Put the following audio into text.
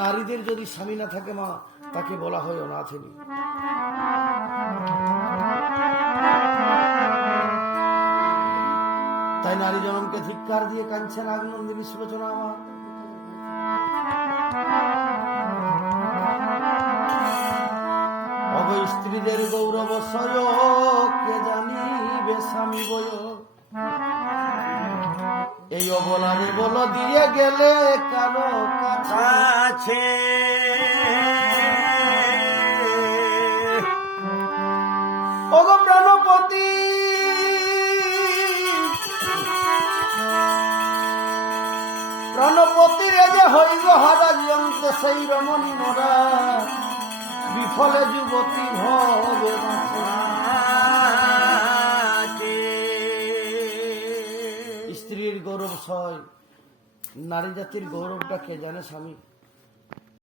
নারীদের যদি স্বামী না থাকে মা, তাকে বলা হয় অনাথিনী। তাই নারী জনমকে ধিক্কার দিয়ে কাঁদছে নাগনন্দিনী সুলোচনা আমার। অব স্ত্রীদের গৌরব সয় কে জানিবে স্বামী বয়। এই অবলারে বল দিয়ে গেলে কারো কাছে। ওগো প্রাণপতি প্রাণপতি রেগে হইব হারা যন্ত্র সেই রমণী মোরা বিফলে যুবতী ভবে। স্ত্রীর গৌরব সয়, নারী জাতির গৌরবটা কে জানে স্বামী?